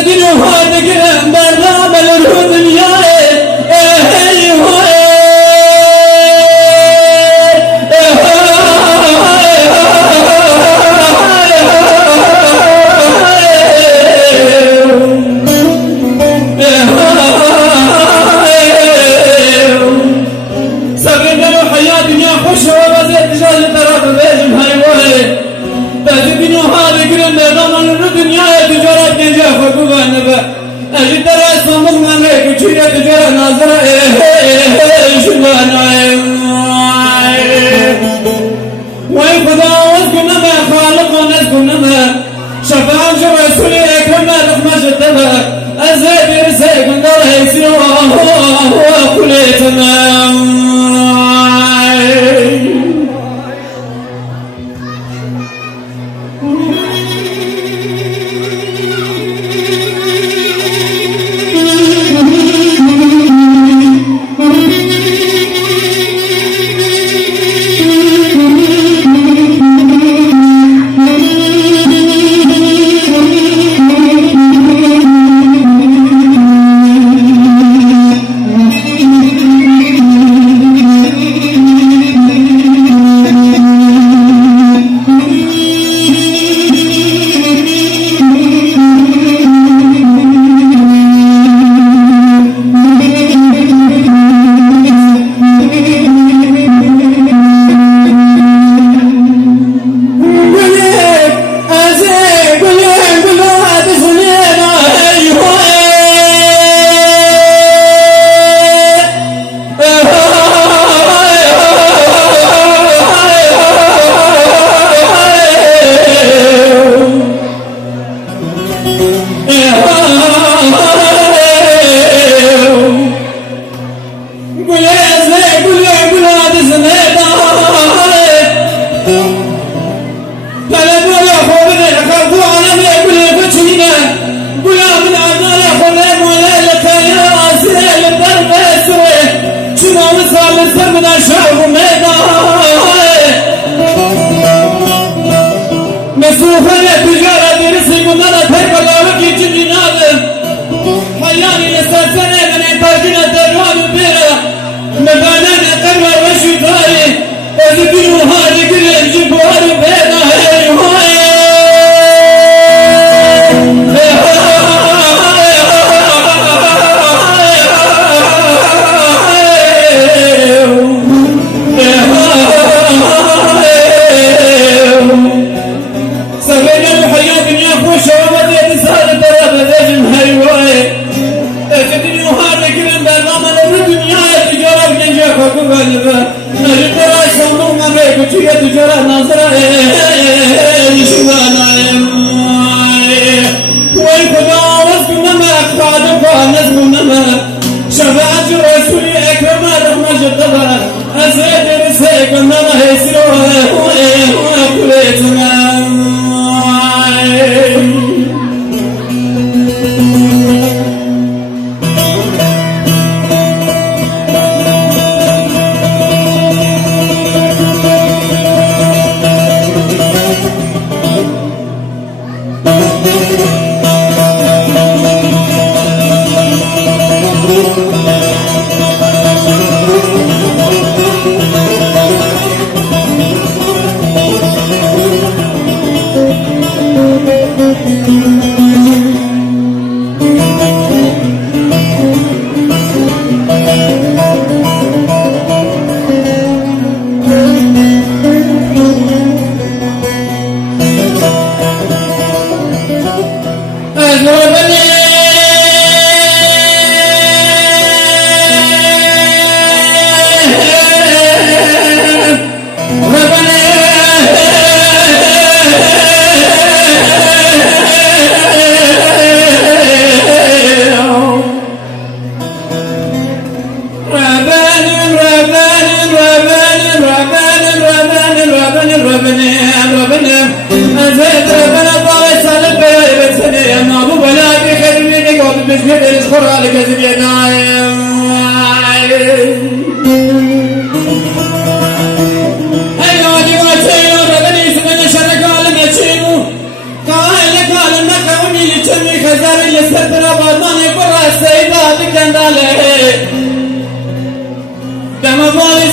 تزدين وهادك برنامج الدنيا أجد رأس مغنى ميك وشيرة تجارة ناظرة شبانا وين خدا واسكنا ما خالق ونسكنا ما شفاعة رسولي أكرمنا لقمة جدبا أزايد رسائك من دار هيسي وكليتنا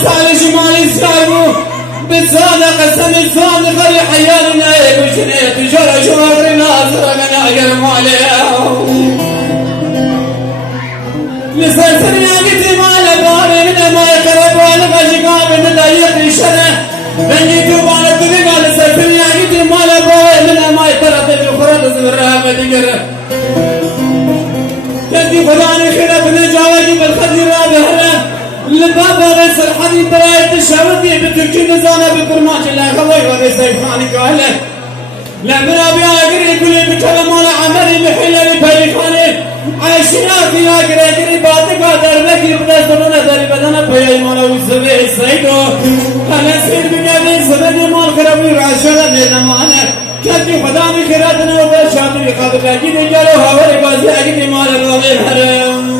سال جمالي سايبو بالصادق قسم الصادق اللي حيالنا يبشني تجرى جوهر ناصر من أجر مالي لسلسل ياقتي مال باري من ما يقرب والغشقاب من ضيق الشرع بنجي توبان الدنيا لسلسل ياقتي مال باري من ما يقرب الخرد زبرها بدقر كنتي خداني خيرا بنجاوجي بالخدير بهلا لبابا غير الحديث براية الشرطي بتركي نزانا بكرماش الله خوي وغير سيفاني كهلا لا برابي اقري كل بكلم على عمري محلة بفريقاني عايشنا في اقري باتك دربك يبدا سبنا دري بدنا بيا مالا وسبي السيدو انا سير بقابل سبدي مال خرابي راشد لنا معنا كنتي خدامي خيراتنا وبشامي قبل اجي نجالو هوري بازي اجي مال الوغير هرم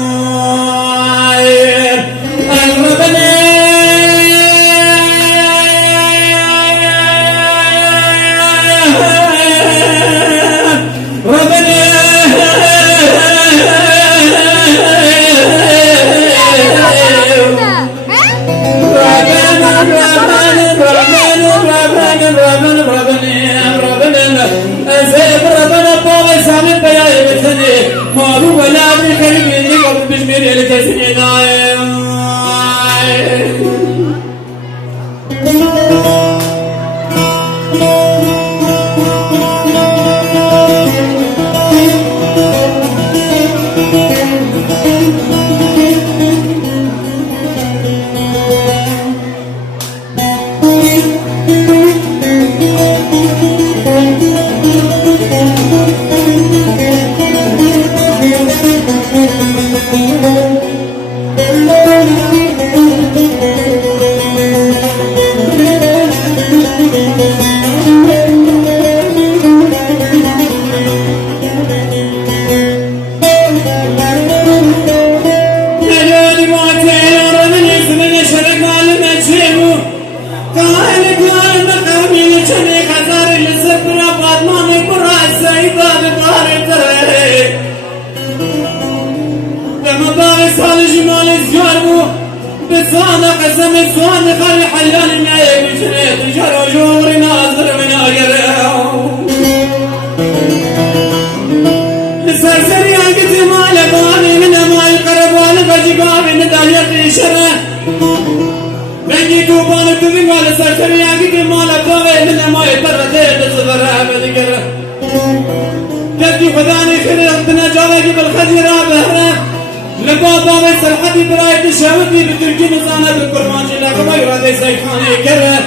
بصادق قسم الصادق اللي حيالي ما يبشري تجرى جوري ناصر من أجره لسلسل ياقتي مال باني من ما يقرب والغشقاب من ضيق الشرع بنجي توبان الدنيا لسلسل ياقتي مال باني من ما يقرب تصبرها بدقره جدي خداني خيرتنا جاوجي بالخزيرة بهره لبابا ويسر حدي براية الشاوتي بتركي نزانا بالكرمانجي لكما يرادي سيخاني كره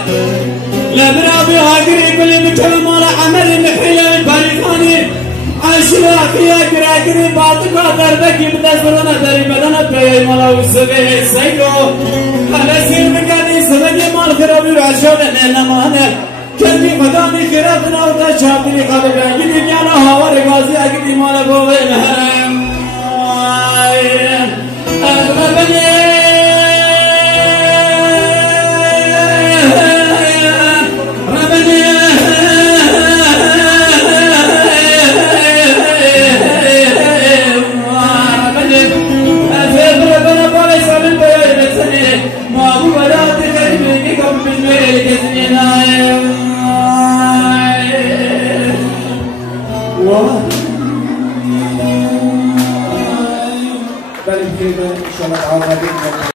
لا برابي هاقري كل بكلم على عمري محيلة بالباريخاني عاشرا فيها كراكري باطقا دربك يبدا سرنا دري بدنا بيا مالا وسبه سيدو على سير مكاني سبجي مال خرابي راشونا نمانا كنتي قدامي خيراتنا ودا شابري قابل جاني جانا هوا رغازي اگدي مالا بوين هرم